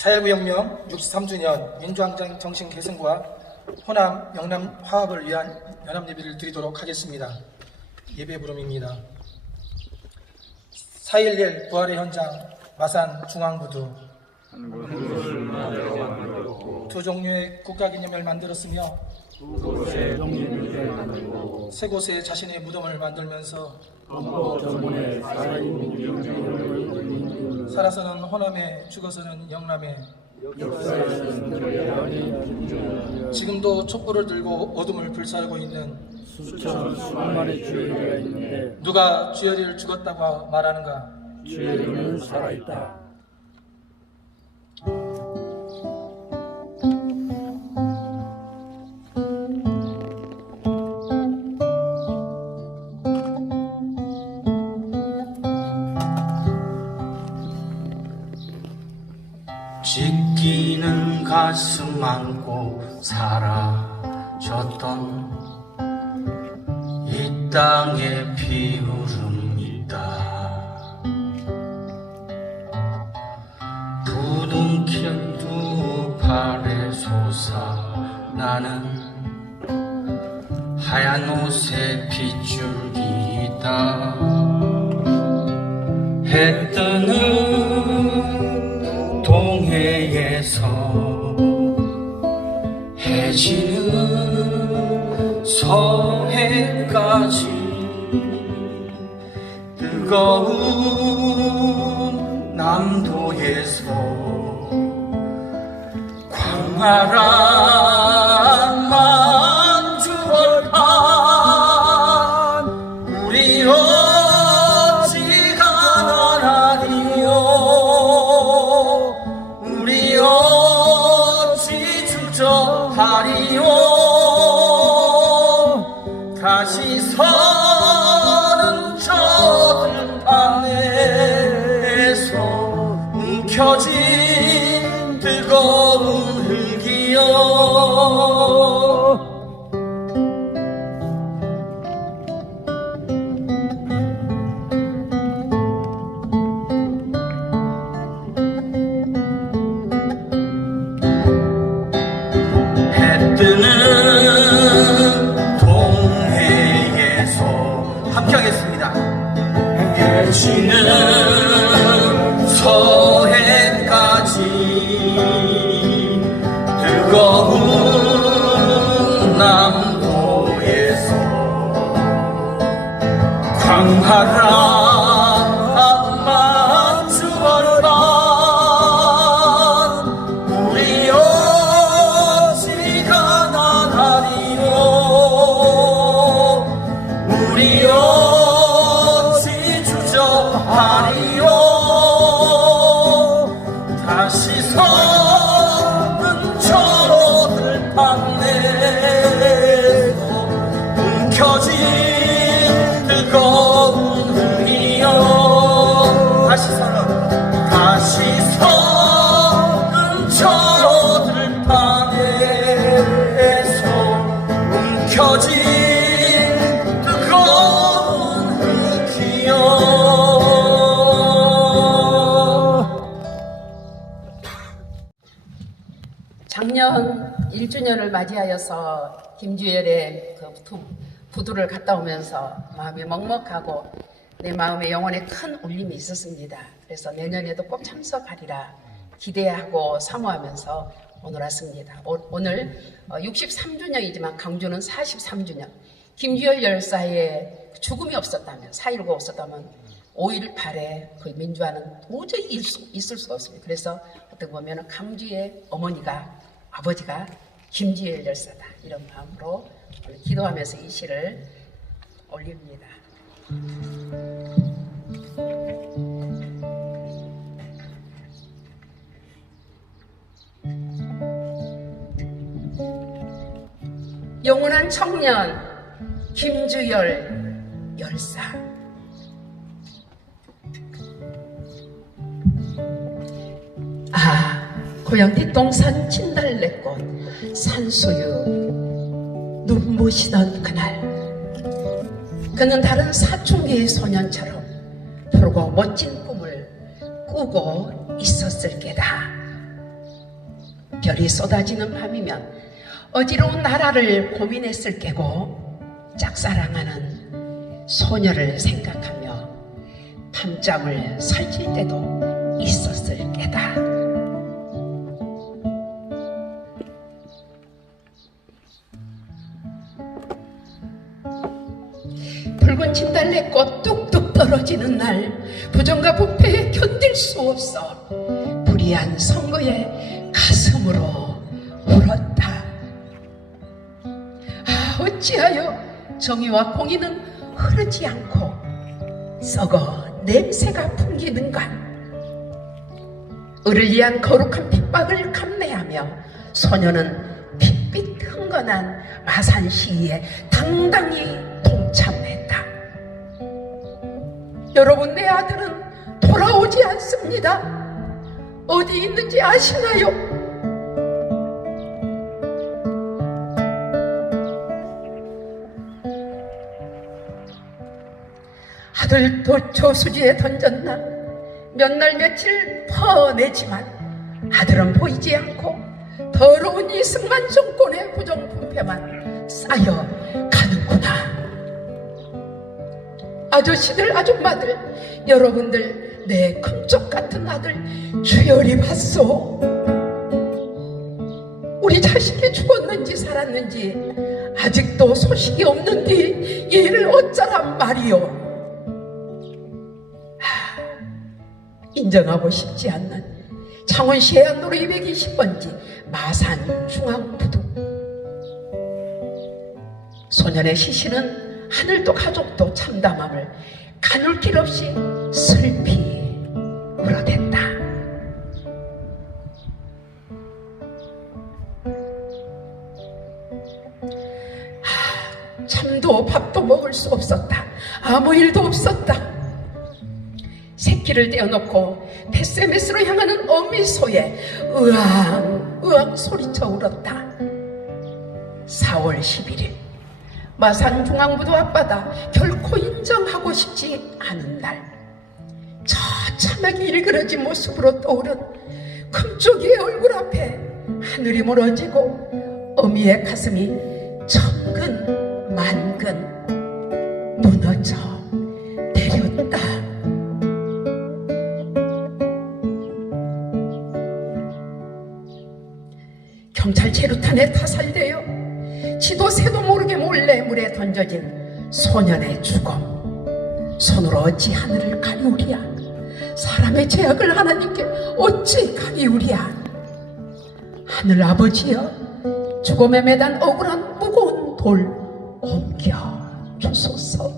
4.19 혁명 63주년 민주항쟁 정신 계승과 호남, 영남 화합을 위한 연합예배를 드리도록 하겠습니다. 예배 부름입니다. 4.11 부활의 현장 마산 중앙부두 두 종류의 국가기념을 만들었으며 세 곳에 자신의 무덤을 만들면서 살아서는 호남에 죽어서는 영남에 지금도 촛불을 들고 어둠을 불사르고 있는 수만의 주여리가 있는데 누가 주여리를 죽었다고 말하는가? 주여리는 살아있다. 찢기는 가슴 안고 사라졌던 이 땅에 피울음 있다. 부둥킨 두 팔에 솟아나는 하얀 옷에 빗줄기 있다. 해 뜨는 동해에서 해지는 서해까지 뜨거운 남도에서 광활한 만주벌판 우리 어찌 가난하리요 우리 어찌 주저하리요 다시 서는 저 들판에서 움켜진 뜨거운 흙이여 해 뜨는 동해에서 함께 하겠습니다. 해지는 서해까지 뜨거운 남도에서 광활한 만주벌판 우리 어찌 가난하리요 우리 어찌 주저하리요 다시 서는 저 들판에서 움켜진 뜨거운 흙이여 다시 서는 저 들판에서 움켜진 뜨거운 흙이여 작년 1주년을 맞이하여서 김주열의 그 부두를 갔다 오면서 마음이 먹먹하고 내 마음에 영혼에 큰 울림이 있었습니다. 그래서 내년에도 꼭 참석하리라 기대하고 사모하면서 오늘 왔습니다. 오늘 63주년이지만 강주는 43주년. 김주열 열사의 죽음이 없었다면, 4.19 없었다면 5.18의 그 민주화는 도저히 있을 수가 없습니다. 그래서 어떻게 보면 강주의 어머니가, 아버지가 김주열 열사다. 이런 마음으로 오늘 기도하면서 이 시를 올립니다. 영원한 청년 김주열 열사. 고향 뒷동산 진달래꽃 산수유 눈부시던 그날 그는 다른 사춘기의 소년처럼 푸르고 멋진 꿈을 꾸고 있었을 게다. 별이 쏟아지는 밤이면 어지러운 나라를 고민했을 게고 짝사랑하는 소녀를 생각하며 밤잠을 설칠 때도 있었을 게다. 붉은 진달래꽃 뚝뚝 떨어지는 날 부정과 부패에 견딜 수 없어 불의한 선거에 가슴으로 울었다. 어찌하여 정의와 공의는 흐르지 않고 썩어 냄새가 풍기는가. 을을 위한 거룩한 핍박을 감내하며 소녀는 핏빛 흥건한 마산 시위에 당당히 동참했다. 여러분, 내 아들은 돌아오지 않습니다. 어디 있는지 아시나요? 아들도 저수지에 던졌나 몇 날 며칠 퍼내지만 아들은 보이지 않고 더러운 이승만 정권의 부정부패만 쌓여 가는구나. 아저씨들, 아줌마들, 여러분들, 내 금쪽 같은 아들 주열이 봤소. 우리 자식이 죽었는지 살았는지 아직도 소식이 없는디 이를 어쩌란 말이오. 인정하고 싶지 않는 창원시 해안도로 220번지 마산중앙부두. 소년의 시신은 하늘도 가족도 참담함을 가눌 길 없이 슬피 울어댔다. 잠도 밥도 먹을 수 없었다. 아무 일도 없었다. 새끼를 떼어놓고 뱃세메스로 향하는 어미소에 으앙 소리쳐 울었다. 4월 11일 마산중앙부두 앞바다 결코 인정하고 싶지 않은 날, 처참하게 일그러진 모습으로 떠오른 금쪽이의 얼굴 앞에 하늘이 무너지고 어미의 가슴이 천근만근 무너져 내렸다. 경찰 체류탄에 타살되어 지도 새도 모르게 몰래 물에 던져진 소년의 죽음. 손으로 어찌 하늘을 가리우랴. 사람의 죄악을 하나님께 어찌 가리우랴. 하늘 아버지여, 죽음에 매단 억울한 무거운 돌 옮겨 주소서.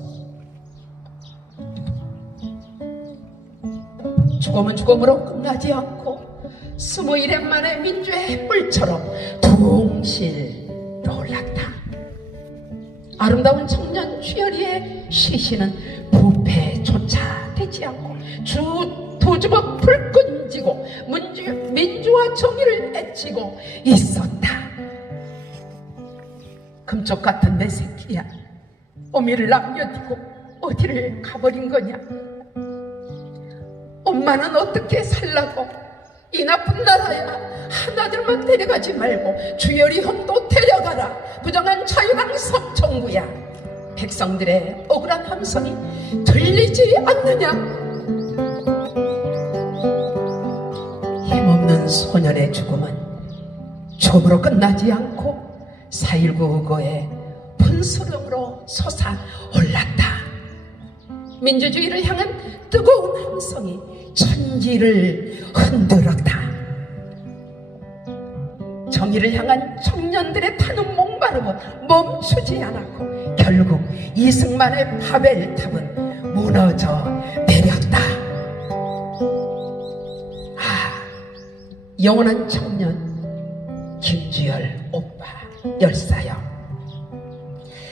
죽음은 죽음으로 끝나지 않고 21년 만에 민주의 햇불처럼 둥실 떠올랐다. 아름다운 청년 주열이의 시신은 부패조차 되지 않고 도주먹 불 끈지고 민주와 정의를 애치고 있었다. 금쪽 같은 내 새끼야, 어미를 남겨두고 어디를 가버린 거냐. 엄마는 어떻게 살라고. 이 나쁜 나라야, 하나들만 데려가지 말고 주열이 형도 데려가라. 부정한 자유당 섭정부야. 백성들의 억울한 함성이 들리지 않느냐. 힘없는 소년의 죽음은 죽음으로 끝나지 않고 4.19 의거의 분수령으로 솟아올랐다. 민주주의를 향한 뜨거운 함성이 천지를 흔들었다. 정의를 향한 청년들의 타는 목마름은 멈추지 않았고 결국 이승만의 바벨탑은 무너져 내렸다. 영원한 청년 김주열 오빠 열사여,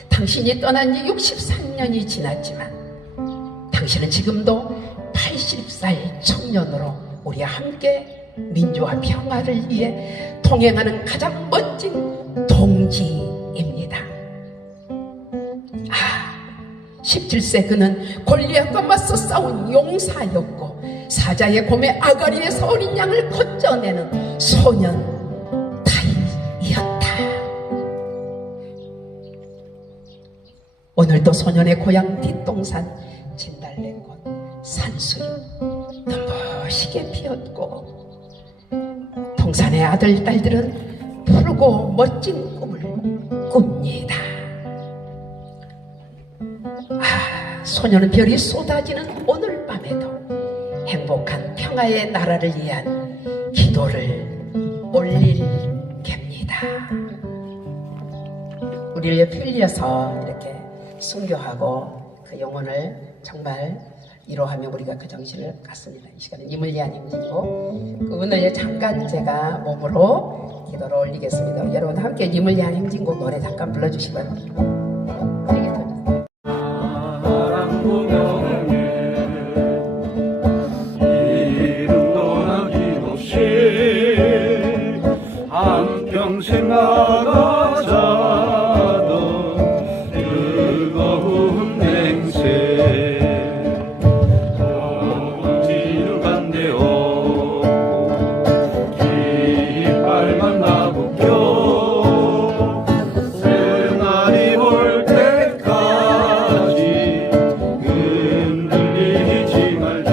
당신이 떠난 지 63년이 지났지만 당신은 지금도 80살 청년으로 우리와 함께 민주화 평화를 위해 동행하는 가장 멋진 동지입니다. 17세 그는 골리앗과 맞서 싸운 용사였고 사자의 곰의 아가리에서 어린 양을 건져내는 소년 오늘도 소년의 고향 뒷동산 진달래꽃 산수유 눈부시게 피었고 동산의 아들 딸들은 푸르고 멋진 꿈을 꿉니다. 소년은 별이 쏟아지는 오늘 밤에도 행복한 평화의 나라를 위한 기도를 올릴 겁니다. 우리를 빌려서 이렇게 순교하고 그 영혼을 정말 이로하며 우리가 그 정신을 갖습니다. 이 시간에 님을 위한 행진이고 그분을 잠깐 제가 몸으로 기도를 올리겠습니다. 여러분 함께 님을 위한 행진곡 노래 잠깐 불러주시고요. 한평생 나가자던 뜨거운 냉세 어디로 간대요 깃발만 나부껴 새날이 올 때까지 흔들리지 말자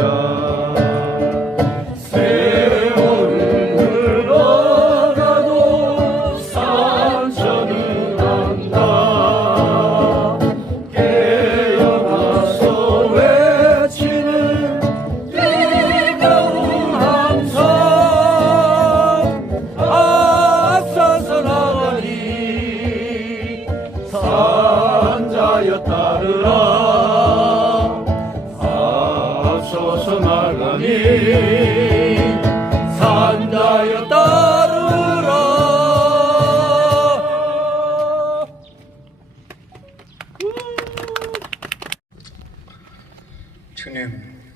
세월은 흘러가도 산천은 안다 깨어나서 외치는 뜨거운 함성 앞서서 나가니 산자여 따르라 앞서서 나가니 산자여 따르라. 주님,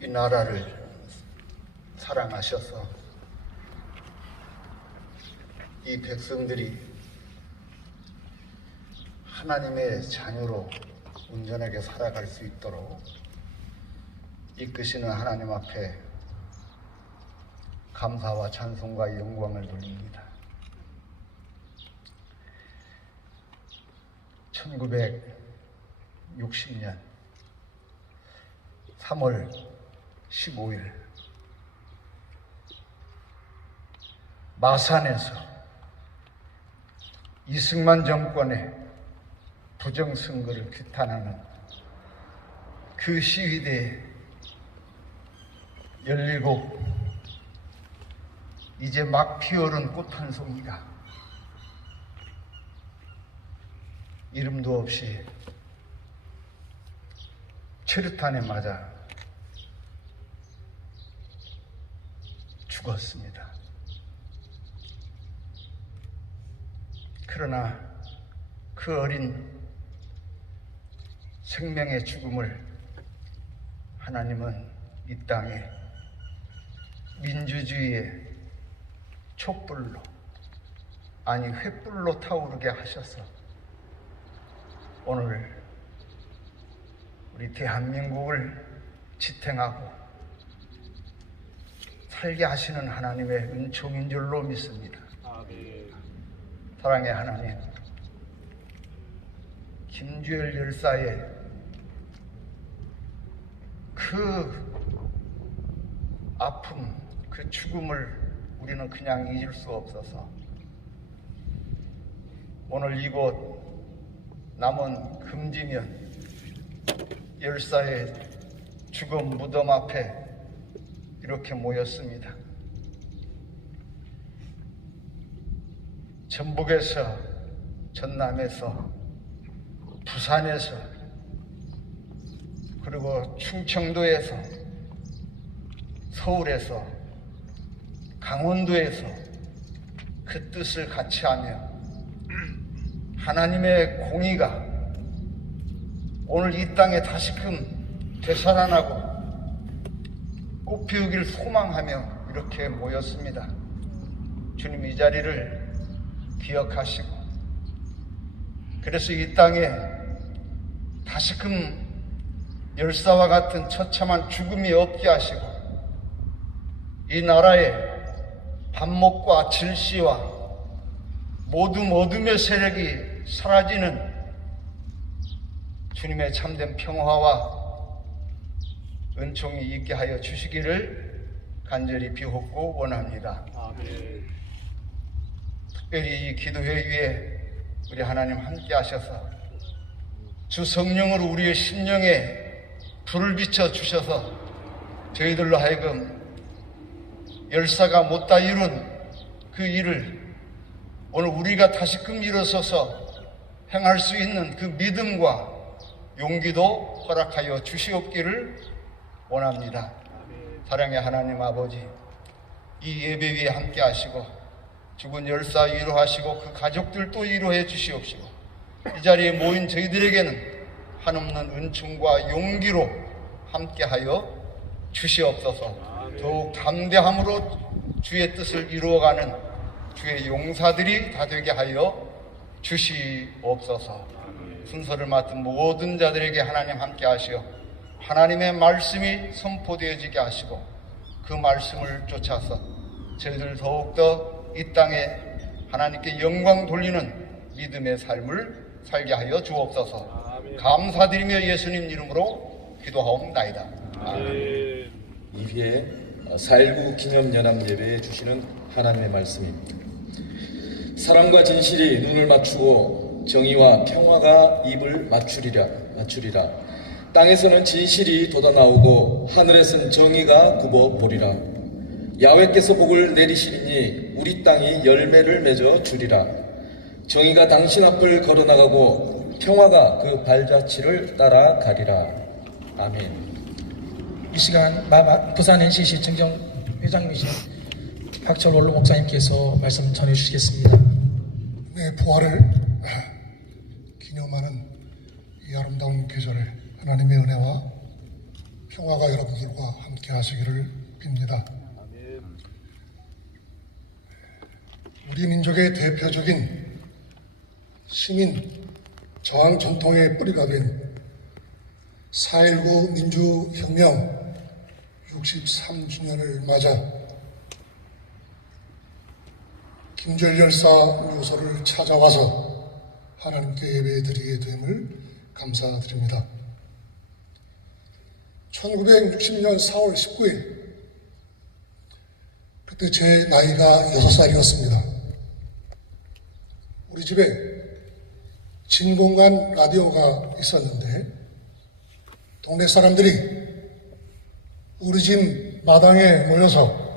이 나라를 사랑하셔서 이 백성들이 하나님의 자녀로 온전하게 살아갈 수 있도록 이끄시는 하나님 앞에 감사와 찬송과 영광을 돌립니다. 1960년 3월 15일 마산에서 이승만 정권의 부정선거를 규탄하는 그 시위대에 열리고 이제 막 피어오른 꽃 한 송이가 이름도 없이 최루탄에 맞아 죽었습니다. 그러나 그 어린 생명의 죽음을 하나님은 이 땅에 민주주의의 촛불로 아니 횃불로 타오르게 하셔서 오늘 우리 대한민국을 지탱하고 살게 하시는 하나님의 은총인 줄로 믿습니다. 사랑의 하나님, 김주열 열사의 그 아픔, 그 죽음을 우리는 그냥 잊을 수 없어서 오늘 이곳 남원 금지면 열사의 죽음 무덤 앞에 이렇게 모였습니다. 전북에서, 전남에서, 부산에서, 그리고 충청도에서, 서울에서, 강원도에서 그 뜻을 같이 하며 하나님의 공의가 오늘 이 땅에 다시금 되살아나고 꽃피우기를 소망하며 이렇게 모였습니다. 주님 이 자리를 기억하시고 그래서 이 땅에 다시금 열사와 같은 처참한 죽음이 없게 하시고 이 나라에 반목과 질시와 모든 어둠의 세력이 사라지는 주님의 참된 평화와 은총이 있게 하여 주시기를 간절히 비옵고 원합니다. 특별히 이 기도회 위에 우리 하나님 함께 하셔서 주 성령으로 우리의 심령에 불을 비춰 주셔서 저희들로 하여금 열사가 못다 이룬 그 일을 오늘 우리가 다시금 일어서서 행할 수 있는 그 믿음과 용기도 허락하여 주시옵기를 원합니다. 사랑의 하나님 아버지, 이 예배 위에 함께 하시고 죽은 열사 위로하시고 그 가족들도 위로해 주시옵시고 이 자리에 모인 저희들에게는 한없는 은총과 용기로 함께하여 주시옵소서. 더욱 담대함으로 주의 뜻을 이루어가는 주의 용사들이 다 되게 하여 주시옵소서. 순서를 맡은 모든 자들에게 하나님 함께 하시어 하나님의 말씀이 선포되어지게 하시고 그 말씀을 쫓아서 저희들 더욱더 이 땅에 하나님께 영광 돌리는 믿음의 삶을 살게 하여 주옵소서. 감사드리며 예수님 이름으로 기도하옵나이다. 아멘. 이후에 4.19 기념연합 예배에 주시는 하나님의 말씀입니다. 사랑과 진실이 눈을 맞추고 정의와 평화가 입을 맞추리라. 땅에서는 진실이 돋아나오고 하늘에서는 정의가 굽어보리라. 야훼께서 복을 내리시리니 우리 땅이 열매를 맺어 주리라. 정의가 당신 앞을 걸어나가고 평화가 그 발자취를 따라가리라. 아멘. 이 시간 부산 NCC 정정 회장이신 박철 원로 목사님께서 말씀 전해 주시겠습니다. 내 부활을 기념하는 이 아름다운 계절에 하나님의 은혜와 평화가 여러분들과 함께 하시기를 빕니다. 우리 민족의 대표적인 시민 저항 전통의 뿌리가 된 4.19 민주혁명 63주년을 맞아 김주열 열사 묘소를 찾아와서 하나님께 예배드리게 됨을 감사드립니다. 1960년 4월 19일 그때 제 나이가 6살이었습니다. 우리 집에 진공관 라디오가 있었는데 동네 사람들이 우리 집 마당에 모여서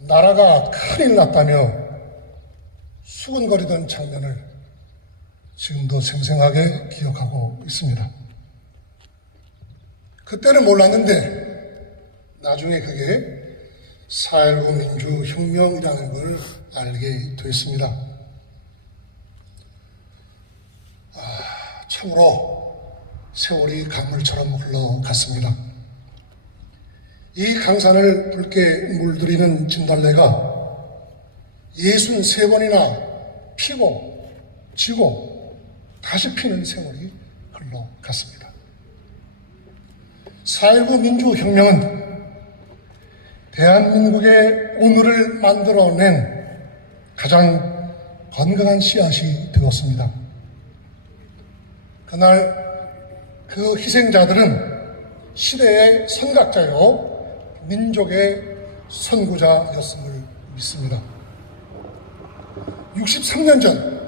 나라가 큰일 났다며 수군거리던 장면을 지금도 생생하게 기억하고 있습니다. 그때는 몰랐는데 나중에 그게 4.19 민주혁명이라는 걸 알게 됐습니다. 참으로 세월이 강물처럼 흘러갔습니다. 이 강산을 붉게 물들이는 진달래가 63번이나 피고 지고 다시 피는 세월이 흘러갔습니다. 4.19 민주혁명은 대한민국의 오늘을 만들어낸 가장 건강한 씨앗이 되었습니다. 그날 그 희생자들은 시대의 선각자요 민족의 선구자였음을 믿습니다. 63년 전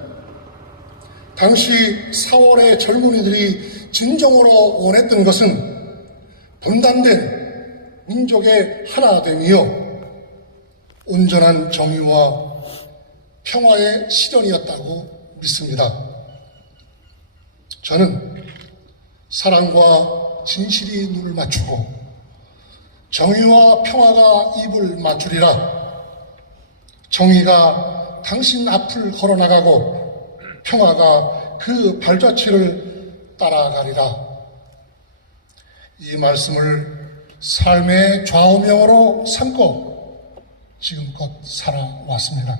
당시 4월의 젊은이들이 진정으로 원했던 것은 분단된 민족의 하나됨이요 온전한 정의와 평화의 실현이었다고 믿습니다. 저는 사랑과 진실이 눈을 맞추고 정의와 평화가 입을 맞추리라. 정의가 당신 앞을 걸어나가고 평화가 그 발자취를 따라가리라. 이 말씀을 삶의 좌우명으로 삼고 지금껏 살아왔습니다.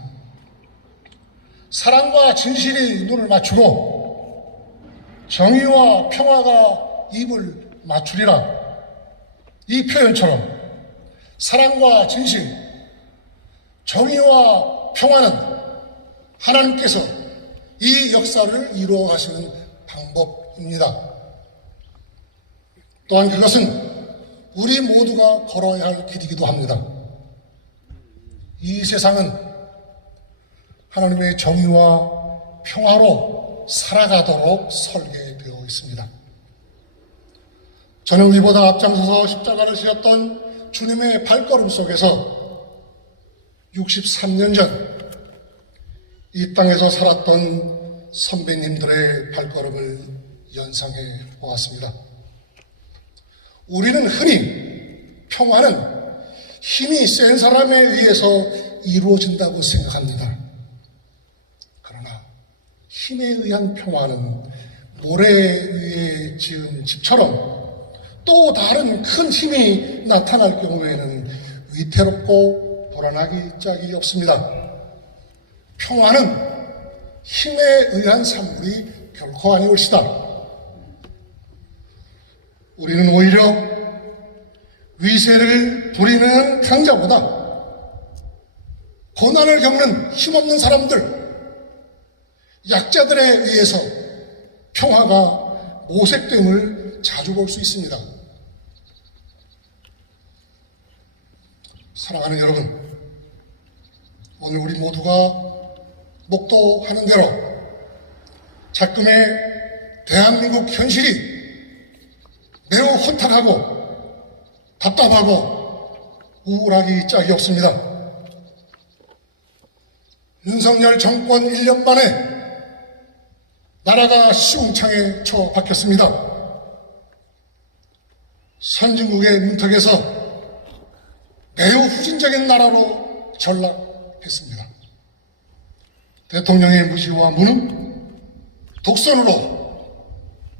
사랑과 진실이 눈을 맞추고 정의와 평화가 입을 맞추리라. 이 표현처럼 사랑과 진실, 정의와 평화는 하나님께서 이 역사를 이루어 가시는 방법입니다. 또한 그것은 우리 모두가 걸어야 할 길이기도 합니다. 이 세상은 하나님의 정의와 평화로 살아가도록 설계되어 있습니다. 저는 우리보다 앞장서서 십자가를 지었던 주님의 발걸음 속에서 63년 전 이 땅에서 살았던 선배님들의 발걸음을 연상해 보았습니다. 우리는 흔히 평화는 힘이 센 사람에 의해서 이루어진다고 생각합니다. 그러나 힘에 의한 평화는 모래 위에 지은 집처럼 또 다른 큰 힘이 나타날 경우에는 위태롭고 불안하기 짝이 없습니다. 평화는 힘에 의한 산물이 결코 아니 올시다. 우리는 오히려 위세를 부리는 강자보다 고난을 겪는 힘없는 사람들, 약자들에 의해서 평화가 모색됨을 자주 볼 수 있습니다. 사랑하는 여러분, 오늘 우리 모두가 목도하는 대로 작금의 대한민국 현실이 매우 혼탁하고 답답하고 우울하기 짝이 없습니다. 윤석열 정권 1년 만에 나라가 시궁창에 처박혔습니다. 선진국의 문턱에서 매우 후진적인 나라로 전락했습니다. 대통령의 무시와 무능, 독선으로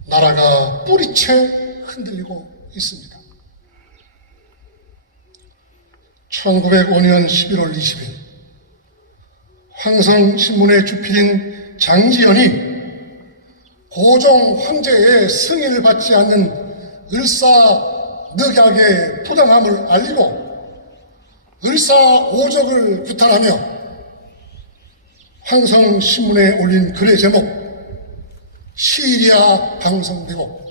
나라가 뿌리채 흔들리고 있습니다. 1905년 11월 20일 황성신문의 주필인 장지연이 고종 황제의 승인을 받지 않는 을사늑약의 부당함을 알리고 을사오적을 규탄하며 황성신문에 올린 글의 제목 시일이야 방송되고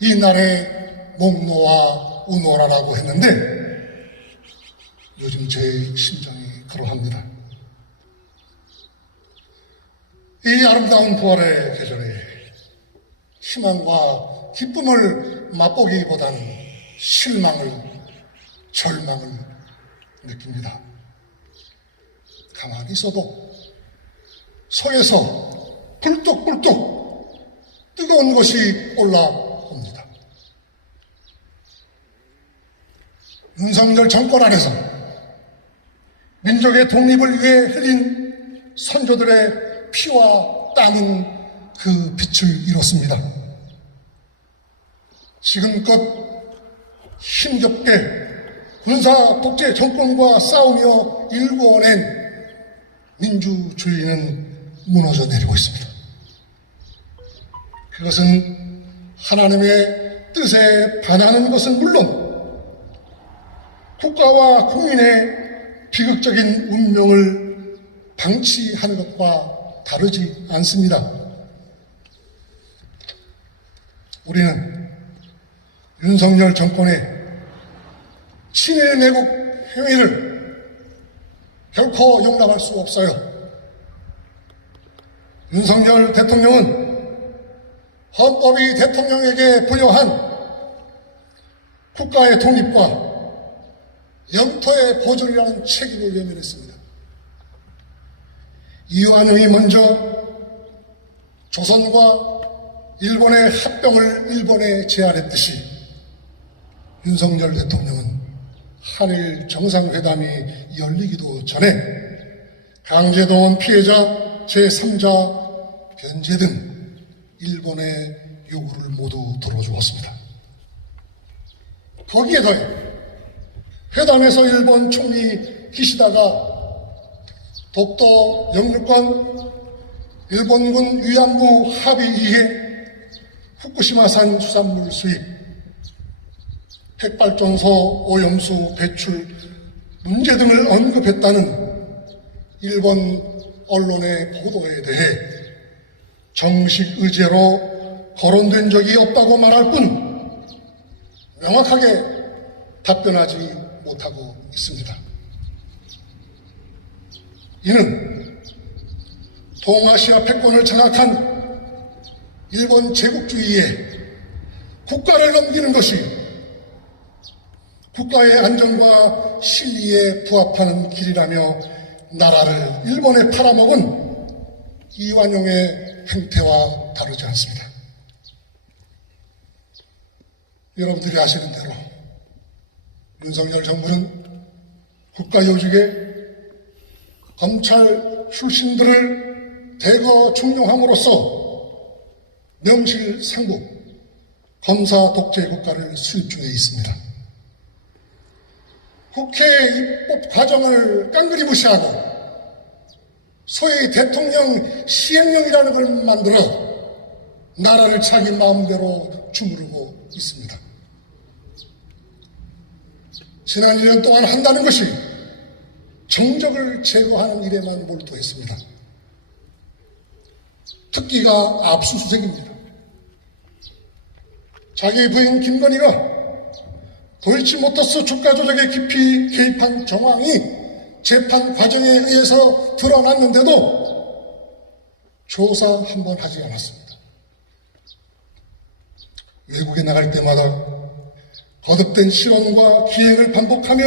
이날의 목노와 우노라라고 했는데 요즘 제 심정이 그러합니다. 이 아름다운 부활의 계절에 희망과 기쁨을 맛보기보다는 실망을, 절망을 느낍니다. 가만히 있어도 속에서 불뚝불뚝 뜨거운 것이 올라옵니다. 윤석열 정권 안에서 민족의 독립을 위해 흘린 선조들의 피와 땀은 그 빛을 잃었습니다. 지금껏 힘겹게 군사 독재 정권과 싸우며 일궈낸 민주주의는 무너져 내리고 있습니다. 그것은 하나님의 뜻에 반하는 것은 물론 국가와 국민의 비극적인 운명을 방치하는 것과 다르지 않습니다. 우리는 윤석열 정권의 친일 매국 행위를 결코 용납할 수 없어요. 윤석열 대통령은 헌법이 대통령에게 부여한 국가의 독립과 영토의 보존이라는 책임을 외면했습니다. 이완용이 먼저 조선과 일본의 합병을 일본에 제안했듯이 윤석열 대통령은 한일 정상회담이 열리기도 전에 강제동원 피해자 제3자 변제 등 일본의 요구를 모두 들어주었습니다. 거기에 더해 회담에서 일본 총리 기시다가 독도 영유권 일본군 위안부 합의 이해 후쿠시마산 수산물 수입 핵발전소 오염수 배출 문제 등을 언급했다는 일본 언론의 보도에 대해 정식 의제로 거론된 적이 없다고 말할 뿐 명확하게 답변하지 못하고 있습니다. 이는 동아시아 패권을 장악한 일본 제국주의에 국가를 넘기는 것이 국가의 안전과 실리에 부합하는 길이라며 나라를 일본에 팔아먹은 이완용의 행태와 다르지 않습니다. 여러분들이 아시는 대로 윤석열 정부는 국가요직에 검찰 출신들을 대거 중용함으로써 명실상부 검사 독재 국가를 수립 중에 있습니다. 국회 입법 과정을 깡그리 무시하고 소위 대통령 시행령이라는 걸 만들어 나라를 자기 마음대로 주무르고 있습니다. 지난 1년 동안 한다는 것이 정적을 제거하는 일에만 몰두했습니다. 특기가 압수수색입니다. 자기 부인 김건희가 도이치모터스 주가 조작에 깊이 개입한 정황이 재판 과정에 의해서 드러났는데도 조사 한 번 하지 않았습니다. 외국에 나갈 때마다 거듭된 실언과 기행을 반복하며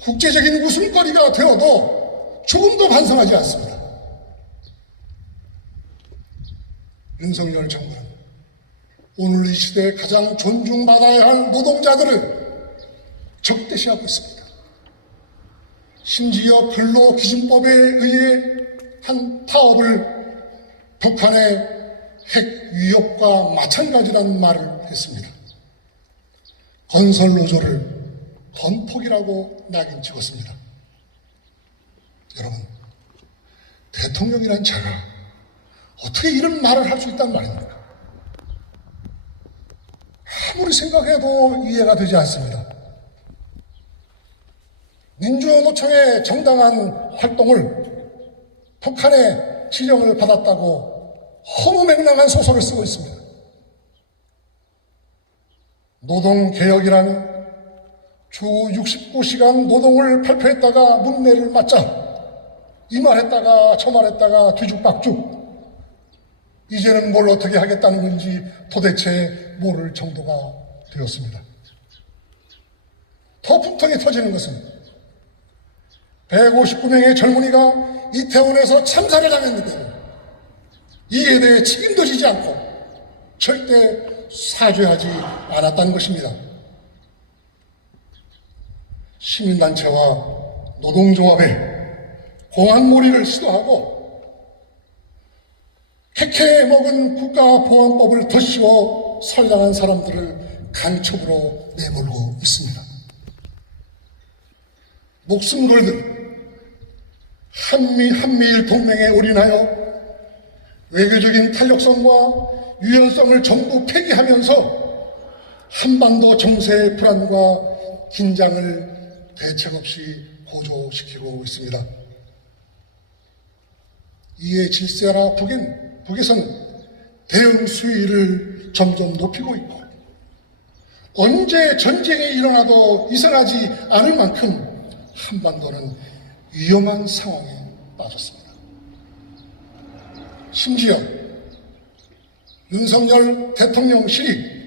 국제적인 웃음거리가 되어도 조금도 반성하지 않습니다. 윤석열 정부는 오늘 이 시대에 가장 존중받아야 할 노동자들을 적대시하고 있습니다. 심지어 근로기준법에 의해 한 파업을 북한의 핵 위협과 마찬가지라는 말을 했습니다. 건설노조를 건폭이라고 낙인 찍었습니다. 여러분, 대통령이란 자가 어떻게 이런 말을 할 수 있단 말입니까? 아무리 생각해도 이해가 되지 않습니다. 민주노총의 정당한 활동을 북한의 지령을 받았다고 허무맹랑한 소설을 쓰고 있습니다. 노동개혁이라며 주 69시간 노동을 발표했다가 문매를 맞자 이 말했다가 저 말했다가 뒤죽박죽 이제는 뭘 어떻게 하겠다는 건지 도대체 모를 정도가 되었습니다. 더 분통이 터지는 것은 159명의 젊은이가 이태원에서 참사를 당했는데 이에 대해 책임도 지지 않고 절대 사죄하지 않았다는 것입니다. 시민단체와 노동조합에 공안몰이를 시도하고 캐캐 먹은 국가보안법을 덧씌워 선량한 사람들을 간첩으로 내몰고 있습니다. 목숨 걸든 한미일 동맹에 올인하여 외교적인 탄력성과 유연성을 전부 폐기하면서 한반도 정세의 불안과 긴장을 대책 없이 고조시키고 있습니다. 이에 질세하라 북에서는 대응 수위를 점점 높이고 있고 언제 전쟁이 일어나도 이상하지 않을 만큼 한반도는 위험한 상황에 빠졌습니다. 심지어 윤석열 대통령실이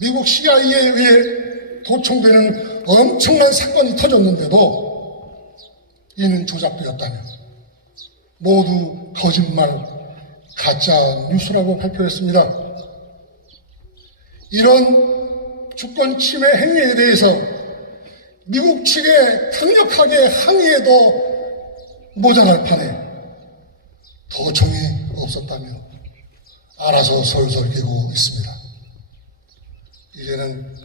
미국 CIA에 의해 도청되는 엄청난 사건이 터졌는데도 이는 조작되었다며 모두 거짓말, 가짜 뉴스라고 발표했습니다. 이런 주권 침해 행위에 대해서 미국 측에 강력하게 항의해도 모자랄 판에 도청이 없었다며 알아서 솔솔 깨고 있습니다. 이제는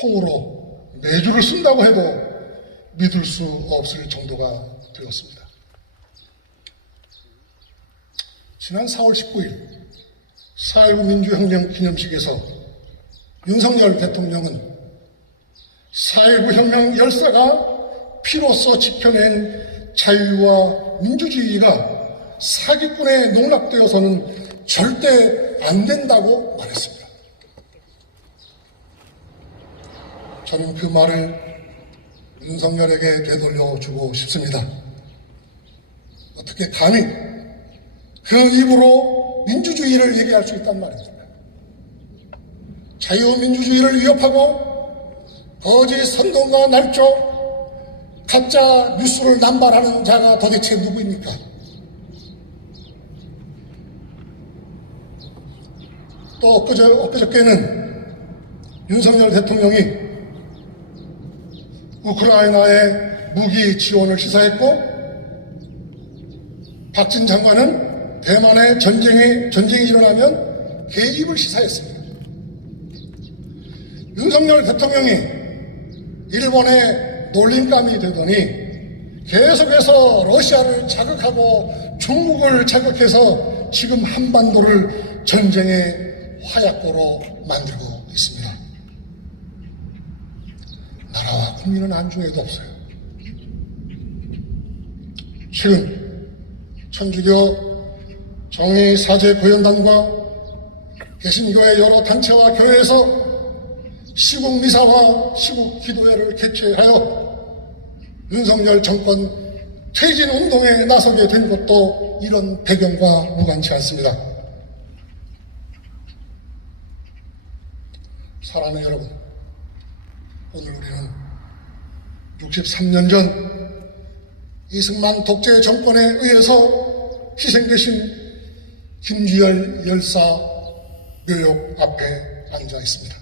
콩으로 매주를 쓴다고 해도 믿을 수 없을 정도가 되었습니다. 지난 4월 19일 4.19 민주혁명 기념식에서 윤석열 대통령은 4.19 혁명 열사가 피로써 지켜낸 자유와 민주주의가 사기꾼에 농락되어서는 절대 안 된다고 말했습니다. 저는 그 말을 윤석열에게 되돌려주고 싶습니다. 어떻게 감히 그 입으로 민주주의를 얘기할 수 있단 말입니까? 자유민주주의를 위협하고 거짓 선동과 날조 가짜 뉴스를 남발하는 자가 도대체 누구입니까? 또 엊그저께는 윤석열 대통령이 우크라이나의 무기 지원을 시사했고, 박진 장관은 대만의 전쟁이 일어나면 개입을 시사했습니다. 윤석열 대통령이 일본의 놀림감이 되더니 계속해서 러시아를 자극하고 중국을 자극해서 지금 한반도를 전쟁의 화약고로 만들고 있습니다. 나라와 국민은 안중에도 없어요. 최근 천주교 정의사제고연단과 개신교의 여러 단체와 교회에서 시국 미사와 시국 기도회를 개최하여 윤석열 정권 퇴진 운동에 나서게 된 것도 이런 배경과 무관치 않습니다. 사랑하는 여러분, 오늘 우리는 63년 전 이승만 독재 정권에 의해서 희생되신 김주열 열사 묘역 앞에 앉아 있습니다.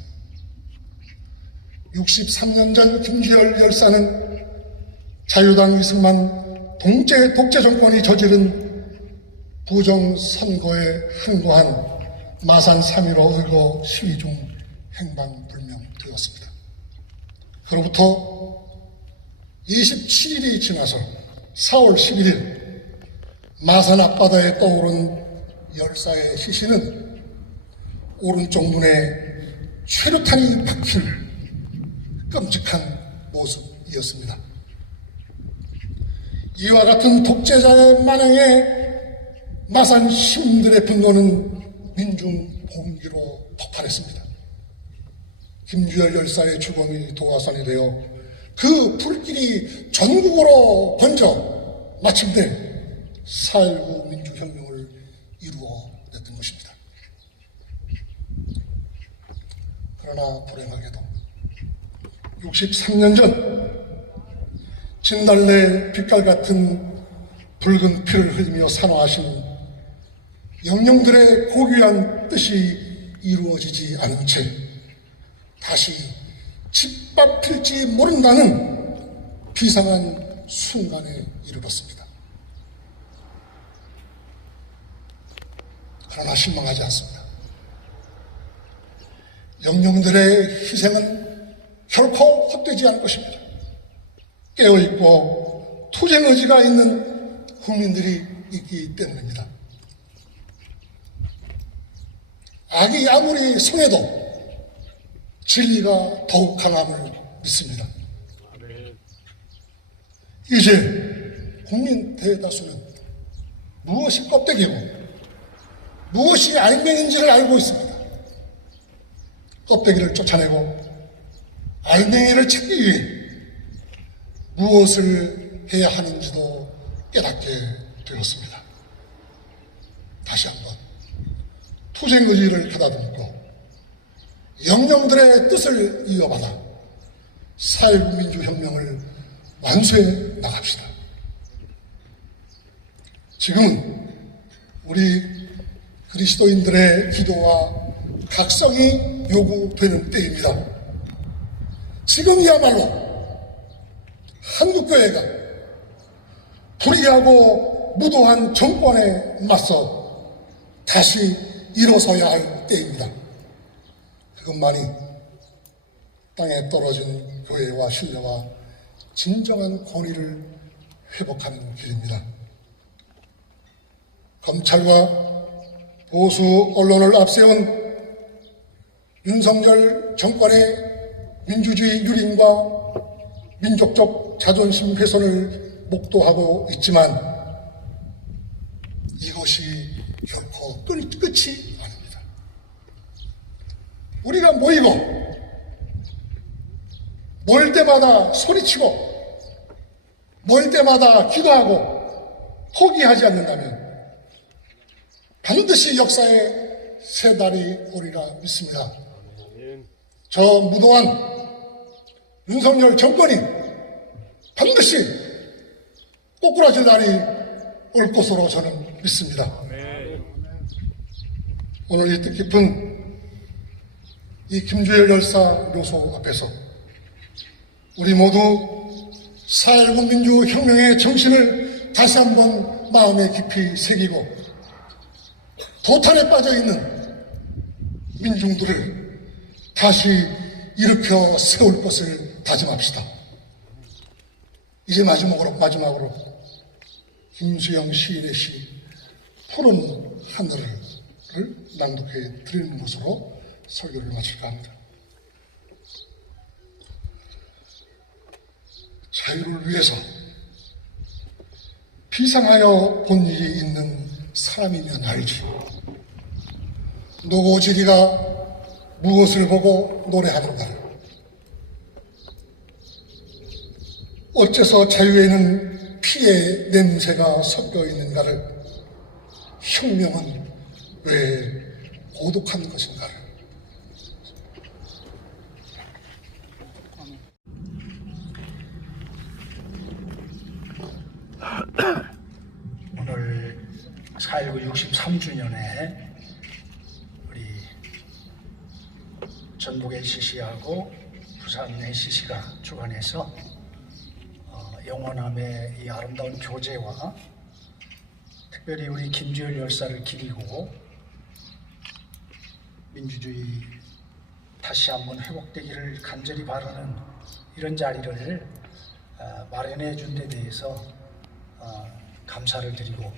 63년 전 김주열 열사는 자유당 이승만 독재 정권이 저지른 부정선거에 항거한 마산 3.15 의거 시위 중 행방불명되었습니다. 그로부터 27일이 지나서 4월 11일 마산 앞바다에 떠오른 열사의 시신은 오른쪽 눈에 최루탄이 박힐 끔찍한 모습이었습니다. 이와 같은 독재자의 만행에 마산 시민들의 분노는 민중 봉기로 폭발했습니다. 김주열 열사의 죽음이 도화선이 되어 그 불길이 전국으로 번져 마침내 4.19 민주혁명을 이루어냈던 것입니다. 그러나 불행하게도 63년 전 진달래 빛깔 같은 붉은 피를 흘리며 산화하신 영령들의 고귀한 뜻이 이루어지지 않은 채 다시 짓밟힐지 모른다는 비상한 순간에 이르렀습니다. 그러나 실망하지 않습니다. 영령들의 희생은 결코 헛되지 않을 것입니다. 깨어있고 투쟁 의지가 있는 국민들이 있기 때문입니다. 악이 아무리 성해도 진리가 더욱 강함을 믿습니다. 이제 국민 대다수는 무엇이 껍데기고 무엇이 알맹이인지를 알고 있습니다. 껍데기를 쫓아내고 알맹이를 찾기 위해 무엇을 해야 하는지도 깨닫게 되었습니다. 다시 한번 투쟁 의지를 가다듬고 영령들의 뜻을 이어받아 4.19 민주혁명을 완수해 나갑시다. 지금은 우리 그리스도인들의 기도와 각성이 요구되는 때입니다. 지금이야말로 한국교회가 불의하고 무도한 정권에 맞서 다시 일어서야 할 때입니다. 그것만이 땅에 떨어진 교회와 신뢰와 진정한 권위를 회복하는 길입니다. 검찰과 보수 언론을 앞세운 윤석열 정권의 민주주의 유린과 민족적 자존심 훼손을 목도하고 있지만 이것이 결코 끝이 아닙니다. 우리가 모이고 모일 때마다 소리치고 모일 때마다 기도하고 포기하지 않는다면 반드시 역사의 새 달이 오리라 믿습니다. 저 무도한 윤석열 정권이 반드시 꼬꾸라질 날이 올 것으로 저는 믿습니다. 오늘 이 뜻깊은 이 김주열 열사 묘소 앞에서 우리 모두 4.19 민주혁명의 정신을 다시 한번 마음에 깊이 새기고 도탄에 빠져있는 민중들을 다시 일으켜 세울 것을 다짐합시다. 이제 마지막으로 김수영 시인의 시 푸른 하늘을 낭독해 드리는 것으로 설교를 마칠까 합니다. 자유를 위해서 비상하여 본 일이 있는 사람이면 알지. 노고지리가 무엇을 보고 노래하는가. 어째서 자유에는 피의 냄새가 섞여 있는가를, 혁명은 왜 고독한 것인가를. 오늘 4.19 63주년에 우리 전북 NCC하고 부산 NCC가 주관해서 영원함의 이 아름다운 교제와 특별히 우리 김주열 열사를 기리고 민주주의 다시 한번 회복되기를 간절히 바라는 이런 자리를 마련해 준 데 대해서 감사를 드리고,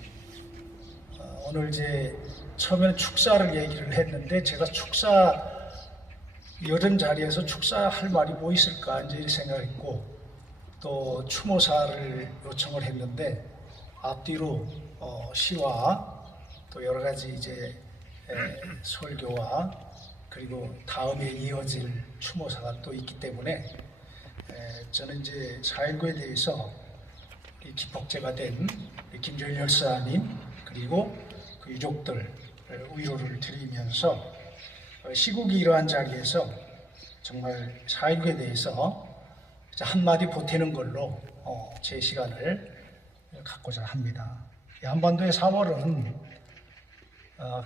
오늘 이제 처음에는 축사를 얘기를 했는데 제가 여름 자리에서 축사할 말이 뭐 있을까 이제 이렇게 생각했고, 또 추모사를 요청을 했는데 앞뒤로 시와 또 여러 가지 이제 설교와 그리고 다음에 이어질 추모사가 또 있기 때문에 저는 이제 4.19에 대해서 이 기폭제가 된 김주열 열사님 그리고 그 유족들 위로를 드리면서 시국이 이러한 자리에서 정말 4.19에 대해서 한마디 보태는 걸로 제 시간을 갖고자 합니다. 한반도의 4월은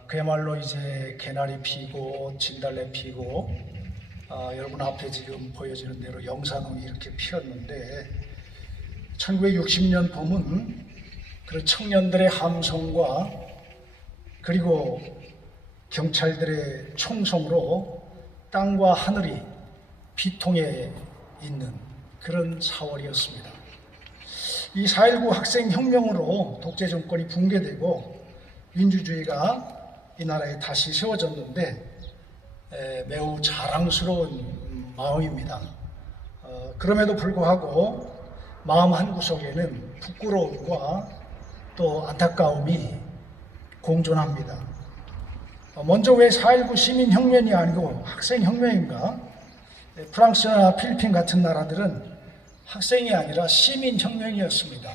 그야말로 이제 개나리 피고 진달래 피고 여러분 앞에 지금 보여지는 대로 영산홍이 이렇게 피었는데 1960년 봄은 그 청년들의 함성과 그리고 경찰들의 총성으로 땅과 하늘이 비통해 있는 그런 4월이었습니다. 이 4.19 학생혁명으로 독재 정권이 붕괴되고 민주주의가 이 나라에 다시 세워졌는데 매우 자랑스러운 마음입니다. 그럼에도 불구하고 마음 한구석에는 부끄러움과 또 안타까움이 공존합니다. 먼저 왜 4.19 시민혁명이 아니고 학생혁명인가? 프랑스나 필리핀 같은 나라들은 학생이 아니라 시민혁명이었습니다.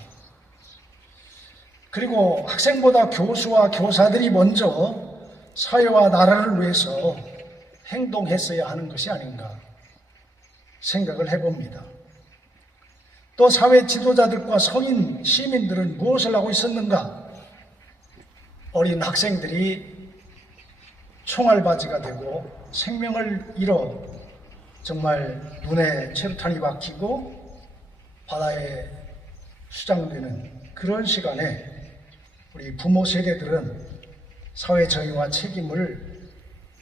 그리고 학생보다 교수와 교사들이 먼저 사회와 나라를 위해서 행동했어야 하는 것이 아닌가 생각을 해봅니다. 또 사회 지도자들과 성인 시민들은 무엇을 하고 있었는가? 어린 학생들이 총알바지가 되고 생명을 잃어 정말 눈에 최루탄이 박히고 바다에 수장되는 그런 시간에 우리 부모 세대들은 사회 정의와 책임을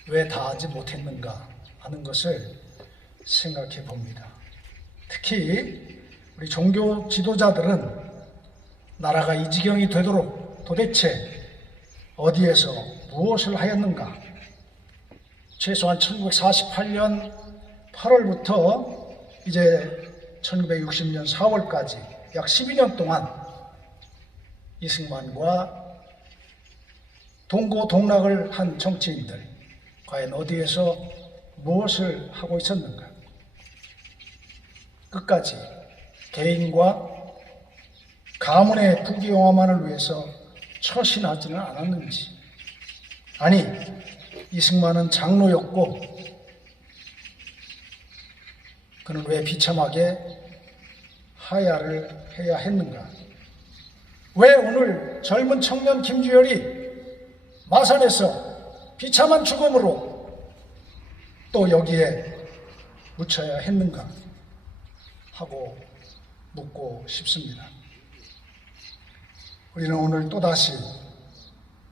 왜 다하지 못했는가 하는 것을 생각해 봅니다. 특히 우리 종교 지도자들은 나라가 이 지경이 되도록 도대체 어디에서 무엇을 하였는가? 최소한 1948년 8월부터 이제 1960년 4월까지 약 12년 동안 이승만과 동고동락을 한 정치인들 과연 어디에서 무엇을 하고 있었는가? 끝까지 개인과 가문의 부귀영화만을 위해서 처신하지는 않았는지, 아니 이승만은 장로였고 그는 왜 비참하게 하야를 해야 했는가? 왜 오늘 젊은 청년 김주열이 마산에서 비참한 죽음으로 또 여기에 묻혀야 했는가 하고 묻고 싶습니다. 우리는 오늘 또다시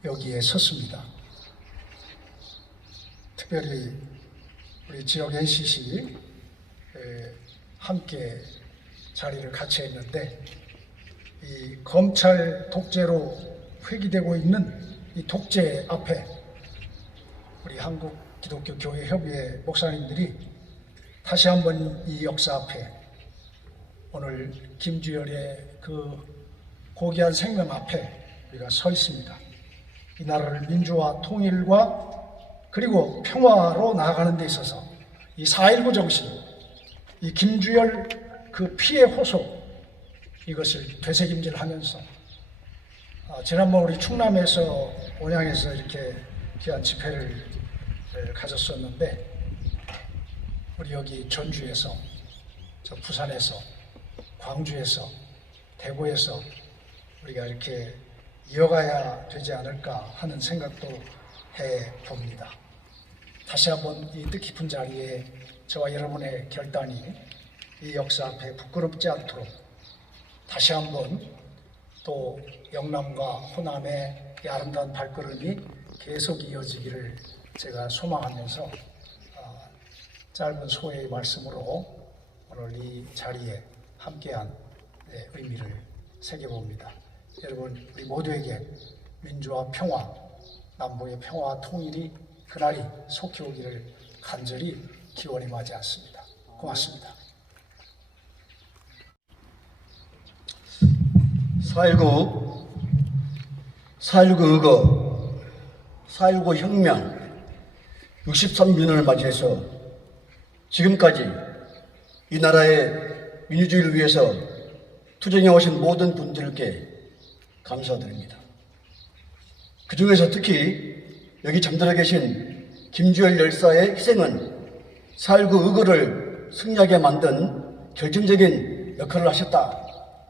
여기에 섰습니다. 특별히 우리 지역 NCC 함께 자리를 같이 했는데, 이 검찰 독재로 회귀되고 있는 이 독재 앞에 우리 한국기독교교회협의회 목사님들이 다시 한번 이 역사 앞에 오늘 김주열의 그 고귀한 생명 앞에 우리가 서 있습니다. 이 나라를 민주화, 통일과 그리고 평화로 나아가는 데 있어서 이 4.19 정신, 이 김주열 그 피해 호소, 이것을 되새김질하면서 지난번 우리 충남에서 온양에서 이렇게 귀한 집회를 가졌었는데, 우리 여기 전주에서, 저 부산에서, 광주에서, 대구에서 우리가 이렇게 이어가야 되지 않을까 하는 생각도 해봅니다. 다시 한번 이 뜻깊은 자리에 저와 여러분의 결단이 이 역사 앞에 부끄럽지 않도록 다시 한번 또 영남과 호남의 이 아름다운 발걸음이 계속 이어지기를 제가 소망하면서 짧은 소회의 말씀으로 오늘 이 자리에 함께한 의미를 새겨봅니다. 여러분, 우리 모두에게 민주화, 평화, 남북의 평화와 통일이 그날이 속히 오기를 간절히 기원히 맞이했습니다. 고맙습니다. 4.19 의거, 4.19 혁명 63주년을 맞이해서 지금까지 이 나라의 민주주의를 위해서 투쟁해 오신 모든 분들께 감사드립니다. 그 중에서 특히 여기 잠들어 계신 김주열 열사의 희생은 4.19 의거를 승리하게 만든 결정적인 역할을 하셨다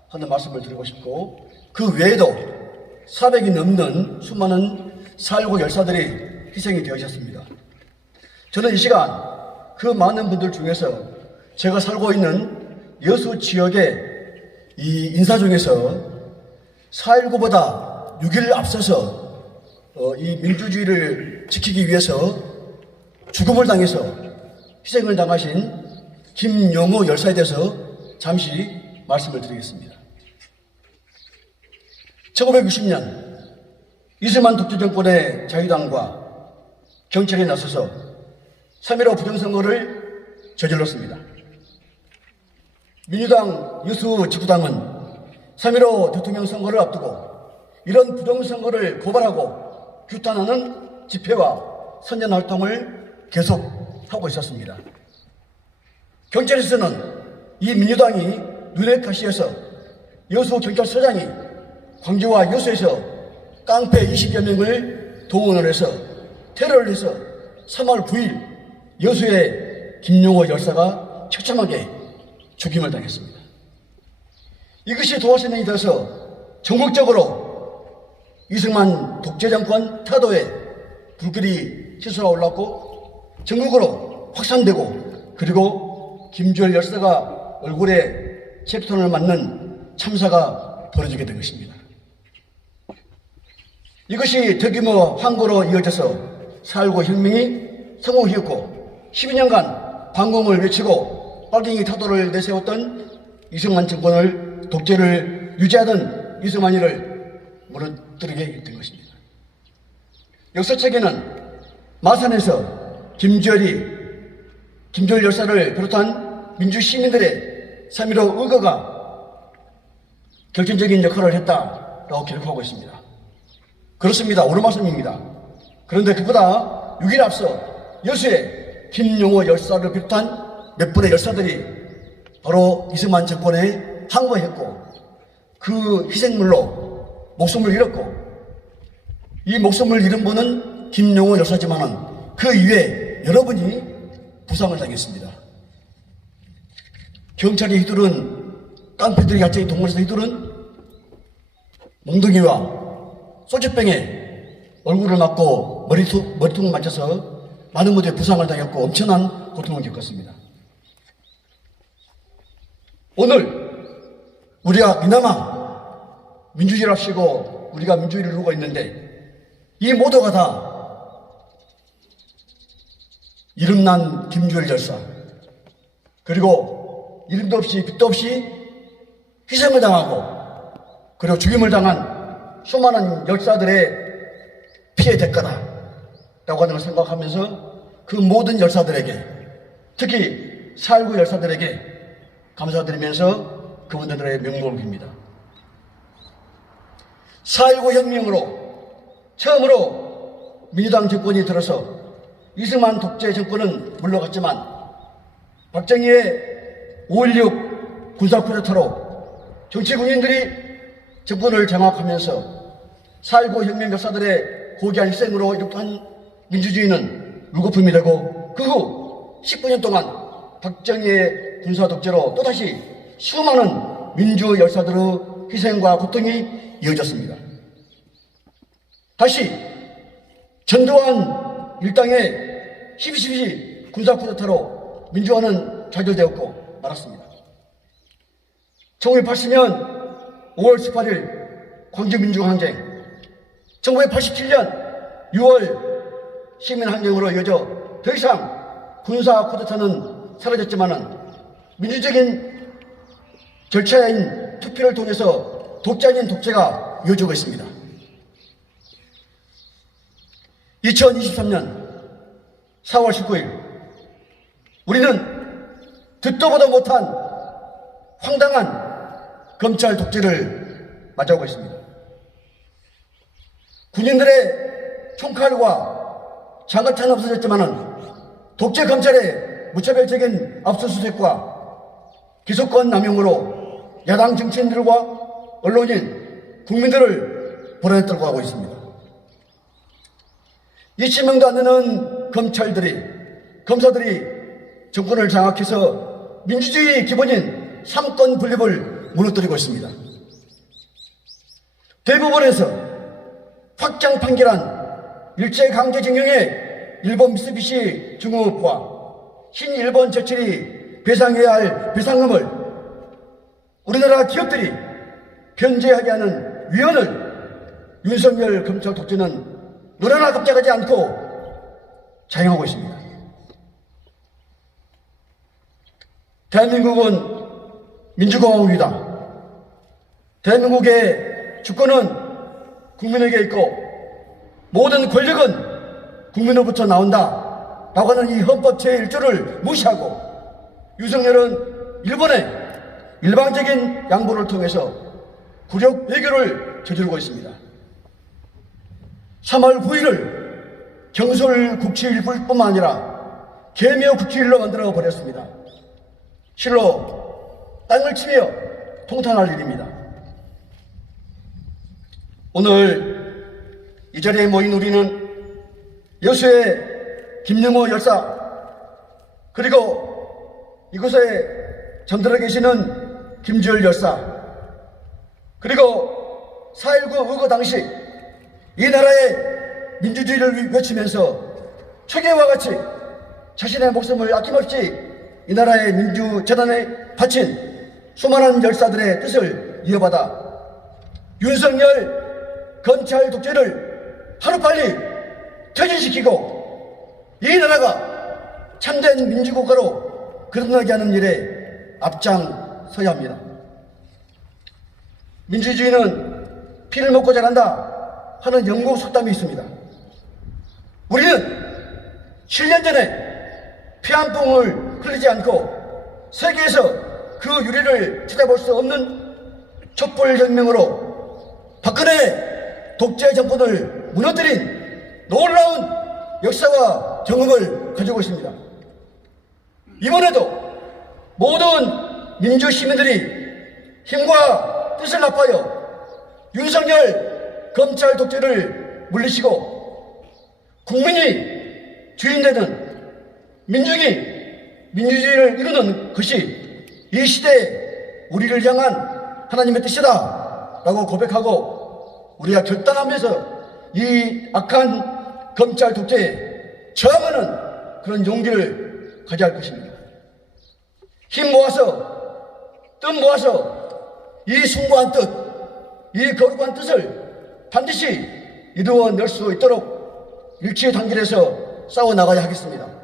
하는 말씀을 드리고 싶고, 그 외에도 400이 넘는 수많은 4.19 열사들이 희생이 되어졌습니다. 저는 이 시간 그 많은 분들 중에서 제가 살고 있는 여수 지역의 이 인사 중에서 4.19보다 6일을 앞서서 이 민주주의를 지키기 위해서 죽음을 당해서 희생을 당하신 김영호 열사에 대해서 잠시 말씀을 드리겠습니다. 1960년 이승만 독재정권의 자유당과 경찰이 나서서 3.15 부정선거를 저질렀습니다. 민주당 여수 지구당은 3.15 대통령 선거를 앞두고 이런 부정선거를 고발하고 규탄하는 집회와 선전활동을 계속하고 있었습니다. 경찰에서는 이 민주당이 눈에 가시해서 여수 경찰서장이 광주와 여수에서 깡패 20여 명을 동원을 해서 테러를 해서 3월 9일 여수의 김용호 열사가 처참하게 죽임을 당했습니다. 이것이 도화선언이 돼서 전국적으로 이승만 독재정권 타도에 불길이 치솟아 올랐고 전국으로 확산되고, 그리고 김주열 열사가 얼굴에 챕톤을 맞는 참사가 벌어지게 된 것입니다. 이것이 대규모 항거로 이어져서 4.19 혁명이 성공이었고, 12년간 반공을 외치고 빨갱이 타도를 내세웠던 이승만 정권을, 독재를 유지하던 이승만이를 무너뜨리게 된 것입니다. 역사책에는 마산에서 김주열이 김주열 열사를 비롯한 민주 시민들의 3.15 의거가 결정적인 역할을 했다라고 기록하고 있습니다. 그렇습니다. 옳은 말씀입니다. 그런데 그보다 6일 앞서 여수의 김용호 열사를 비롯한 몇 분의 열사들이 바로 이승만 정권에 항거했고 그 희생물로 목숨을 잃었고, 이 목숨을 잃은 분은 김용호 열사지만은 그 이외에 여러분이 부상을 당했습니다. 경찰이 휘두른, 깡패들이 갑자기 동원해서 휘두른 몽둥이와 소주병에 얼굴을 맞고 머리통을 맞춰서 많은 분들이 부상을 당했고 엄청난 고통을 겪었습니다. 오늘 우리가 이나마 민주주의를 합시고 우리가 민주주의를 이루고 있는데, 이 모두가 다 이름난 김주열 열사, 그리고 이름도 없이 빛도 없이 희생을 당하고 그리고 죽임을 당한 수많은 열사들의 피해 대가다라고 하는 걸 생각하면서 그 모든 열사들에게, 특히 4.19 열사들에게 감사드리면서 그분들의 명복을 빕니다. 4.19 혁명으로 처음으로 민주당 정권이 들어서 이승만 독재 정권은 물러갔지만 박정희의 5.16 군사쿠데타로 정치 군인들이 정권을 장악하면서 4.19 혁명 역사들의 고귀한 희생으로 이룩한 민주주의는 물거품이 되고, 그 후 19년 동안 박정희의 군사 독재로 또다시 수많은 민주 열사들의 희생과 고통이 이어졌습니다. 다시 전두환 일당의 12.12 군사 쿠데타로 민주화는 좌절되었고 말았습니다. 1980년 5월 18일 광주민주항쟁, 1987년 6월 시민항쟁으로 이어져 더 이상 군사 쿠데타는 사라졌지만은 민주적인 절차인 투표를 통해서 독재 아닌 독재가 이어지고 있습니다. 2023년 4월 19일 우리는 듣도 보도 못한 황당한 검찰 독재를 맞이하고 있습니다. 군인들의 총칼과 장갑차는 없어졌지만은 독재 검찰의 무차별적인 압수수색과 기소권 남용으로 야당 정치인들과 언론인, 국민들을 불안에 떨고 가고 있습니다. 이치명도 안 되는 검사들이 정권을 장악해서 민주주의 기본인 삼권 분립을 무너뜨리고 있습니다. 대법원에서 확정 판결한 일제강제징용의 일본 미쓰비시 중공업과 신일본 제철이 배상해야 할 배상금을 우리나라 기업들이 변제하게 하는 위헌을 윤석열 검찰 독재는 노래나 깜짝하지 않고 자행하고 있습니다. 대한민국은 민주공화국이다. 대한민국의 주권은 국민에게 있고 모든 권력은 국민으로부터 나온다 라고 하는 이 헌법 제1조를 무시하고 윤석열은 일본의 일방적인 양보를 통해서 굴욕 외교를 저지르고 있습니다. 3월 9일을 경솔 국치일뿐만 아니라 개묘 국치일로 만들어 버렸습니다. 실로 땅을 치며 통탄할 일입니다. 오늘 이 자리에 모인 우리는 여수의 김용호 열사, 그리고 이곳에 잠들어 계시는 김주열 열사, 그리고 4.19 의거 당시 이 나라의 민주주의를 외치면서 초계와 같이 자신의 목숨을 아낌없이 이 나라의 민주재단에 바친 수많은 열사들의 뜻을 이어받아 윤석열 검찰 독재를 하루빨리 퇴진시키고 이 나라가 참된 민주국가로 거듭나게 하는 일에 앞장서야 합니다. 민주주의는 피를 먹고 자란다 하는 영국 속담이 있습니다. 우리는 7년 전에 피 한 방울 흘리지 않고 세계에서 그 유리를 찾아볼 수 없는 촛불혁명으로 박근혜 독재 정권을 무너뜨린 놀라운 역사와 경험을 가지고 있습니다. 이번에도 모든 민주시민들이 힘과 뜻을 합하여 윤석열 검찰 독재를 물리치고 국민이 주인되는 민주주의를 이루는 것이 이 시대에 우리를 향한 하나님의 뜻이다 라고 고백하고 우리가 결단하면서 이 악한 검찰 독재에 저항하는 그런 용기를 가져야 할 것입니다. 힘 모아서 뜻 모아서 이 숭고한 뜻, 이 거룩한 뜻을 반드시 이루어낼 수 있도록 일치단결해서 싸워나가야 하겠습니다.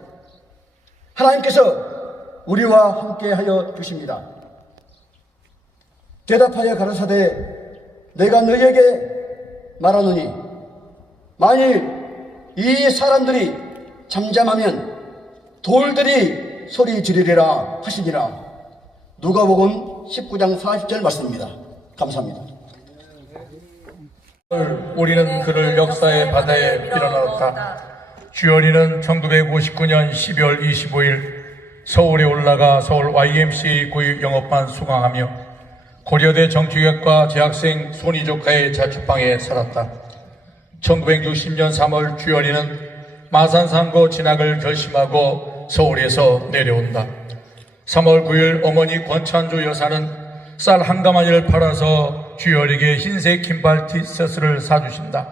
하나님께서 우리와 함께하여 주십니다. 대답하여 가라사대 내가 너희에게 말하노니 만일 이 사람들이 잠잠하면 돌들이 소리 지르리라 하시니라. 누가복음 19장 40절 말씀입니다. 감사합니다. 우리는 그를 역사의 바다에 밀어넣었다. 주열이는 1959년 12월 25일 서울에 올라가 서울 YMCA 고유 영업반 수강하며 고려대 정치교육과 재학생 손이 조카의 자취방에 살았다. 1960년 3월 주열이는 마산상고 진학을 결심하고 서울에서 내려온다. 3월 9일 어머니 권찬조 여사는 쌀 한 가마니를 팔아서 주열이에게 흰색 긴팔 티셔츠를 사주신다.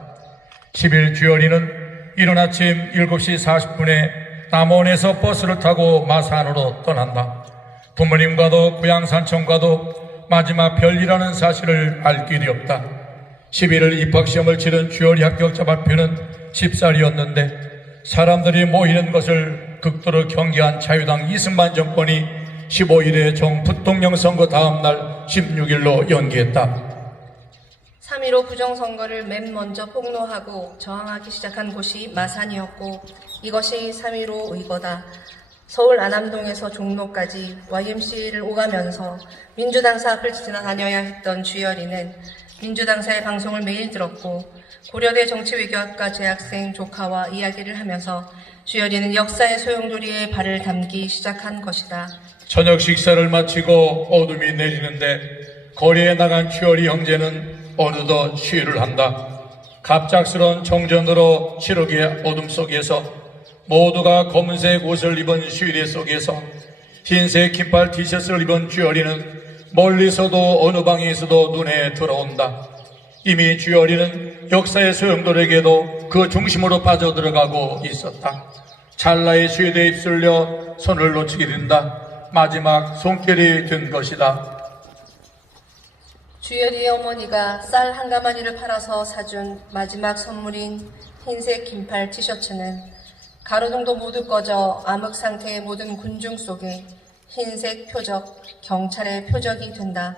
10일 주열이는 이른 아침 7시 40분에 남원에서 버스를 타고 마산으로 떠난다. 부모님과도 고향 산청과도 마지막 별이라는 사실을 알 길이 없다. 11일 입학시험을 치른 주열이 합격자 발표는 10살이었는데 사람들이 모이는 것을 극도로 경계한 자유당 이승만 정권이 15일에 정부통령 선거 다음 날 16일로 연기했다. 3.15 부정선거를 맨 먼저 폭로하고 저항하기 시작한 곳이 마산이었고 이것이 3.15 의거다. 서울 안암동에서 종로까지 YMCA를 오가면서 민주당사 앞을 지나다녀야 했던 주열이는 민주당사의 방송을 매일 들었고 고려대 정치외교학과 재학생 조카와 이야기를 하면서 주열이는 역사의 소용돌이에 발을 담기 시작한 것이다. 저녁 식사를 마치고 어둠이 내리는데 거리에 나간 주열이 형제는 어느덧 시위를 한다. 갑작스러운 정전으로 칠흑의 어둠 속에서 모두가 검은색 옷을 입은 시위대 속에서 흰색 긴팔 티셔츠를 입은 주열이는 멀리서도 어느 방에서도 눈에 들어온다. 이미 주열이는 역사의 소용돌이에게도 그 중심으로 빠져들어가고 있었다. 찰나의 시위대에 휩쓸려 손을 놓치게 된다. 마지막 손길이 된 것이다. 주열이의 어머니가 쌀 한 가마니를 팔아서 사준 마지막 선물인 흰색 긴팔 티셔츠는 가로등도 모두 꺼져 암흑 상태의 모든 군중 속에 흰색 표적, 경찰의 표적이 된다.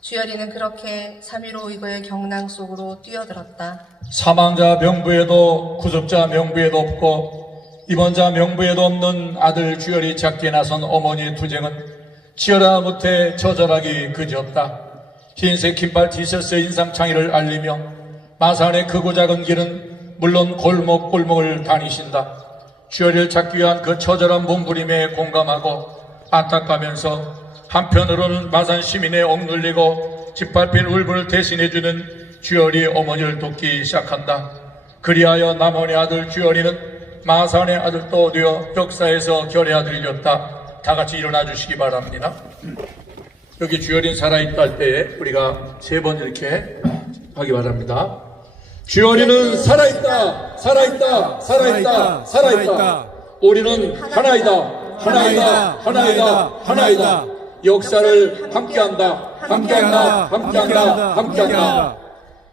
주열이는 그렇게 3.15 의거의 경랑 속으로 뛰어들었다. 사망자 명부에도 구속자 명부에도 없고 입원자 명부에도 없는 아들 주열이 찾기에 나선 어머니의 투쟁은 치열하 못해 처절하기 그지없다. 흰색 긴팔 티셔츠의 인상창의를 알리며 마산의 크고 작은 길은 물론 골목골목을 다니신다. 주열이를 찾기 위한 그 처절한 몸부림에 공감하고 안타까면서 한편으로는 마산 시민의 억눌리고 짓밟힌 울분을 대신해주는 주열이의 어머니를 돕기 시작한다. 그리하여 남원의 아들 주열이는 마산의 아들도 되어 역사에서 결의 아들이 되었다. 다 같이 일어나 주시기 바랍니다. 여기 주열이는 살아있다 할 때에 우리가 3번 이렇게 하기 바랍니다. 주열이는 살아있다, 살아있다, 살아있다, 살아있다. 우리는 하나이다, 하나이다, 하나이다, 하나이다. 역사를 함께한다, 함께한다, 함께한다, 함께한다.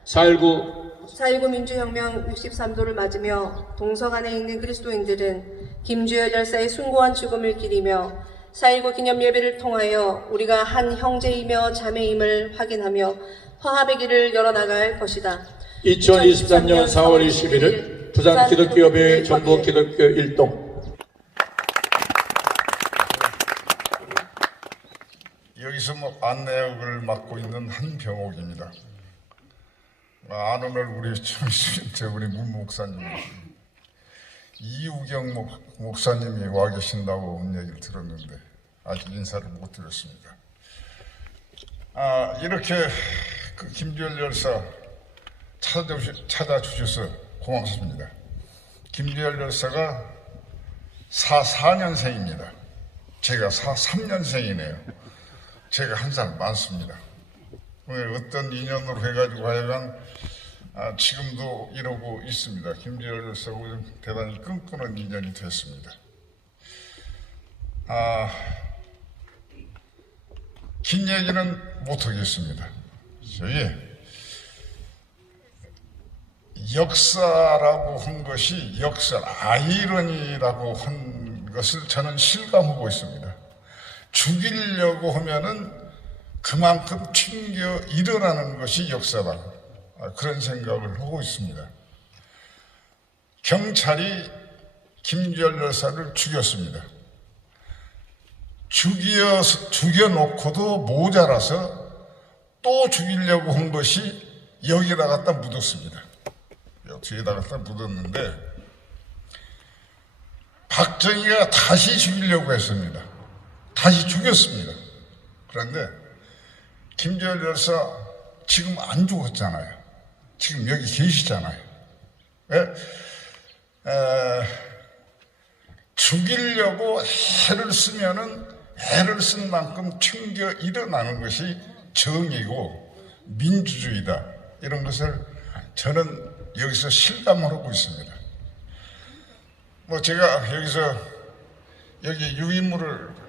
4.19 민주혁명 63도를 맞으며 동서간에 있는 그리스도인들은 김주열 열사의 숭고한 죽음을 기리며 4.19 기념 예배를 통하여 우리가 한 형제이며 자매임을 확인하며 화합의 길을 열어나갈 것이다. 2023년 4월 21일 부산 기독교협회 전북 기독교 일동 여기서 안내역을 맡고 있는 한병옥입니다. 아는 얼굴이 참 우리 문 목사님, 이우경 목사님이 와 계신다고 얘기를 들었는데 아직 인사를 못 드렸습니다. 이렇게 그 김주열 열사 찾아주셔서 고맙습니다. 김주열 열사가 44년생입니다. 제가 43년생이네요. 제가 한 살 많습니다. 어떤 인연으로 해가지고 하여간 지금도 이러고 있습니다. 김주열 열사하고 대단히 끈끈한 인연이 됐습니다. 긴 얘기는 못하겠습니다. 저희 역사라고 한 것이 아이러니라고 한 것을 저는 실감하고 있습니다. 죽이려고 하면은 그만큼 튕겨 일어나는 것이 역사다. 그런 생각을 하고 있습니다. 경찰이 김주열 열사를 죽였습니다. 죽여놓고도 모자라서 또 죽이려고 한 것이 여기다 갖다 묻었습니다. 뒤에다 갖다 묻었는데 박정희가 다시 죽이려고 했습니다. 다시 죽였습니다. 그런데 김주열 열사 지금 안 죽었잖아요. 지금 여기 계시잖아요. 죽이려고 애를 쓰면은 애를 쓴 만큼 튕겨 일어나는 것이 정의고 민주주의다. 이런 것을 저는 여기서 실감하고 있습니다. 제가 여기 유인물을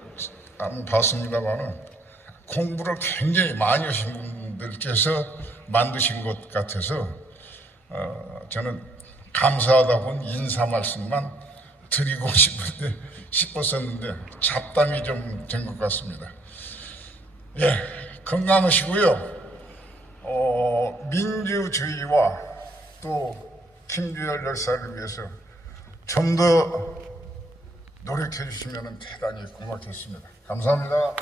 한번 봤습니다만은 공부를 굉장히 많이 하신 분들께서 만드신 것 같아서 저는 감사하다고 인사 말씀만 드리고 싶었었는데 잡담이 좀 된 것 같습니다. 예, 건강하시고요. 민주주의와 또 김주열 열사를 위해서 좀 더 노력해 주시면 대단히 고맙겠습니다. 감사합니다.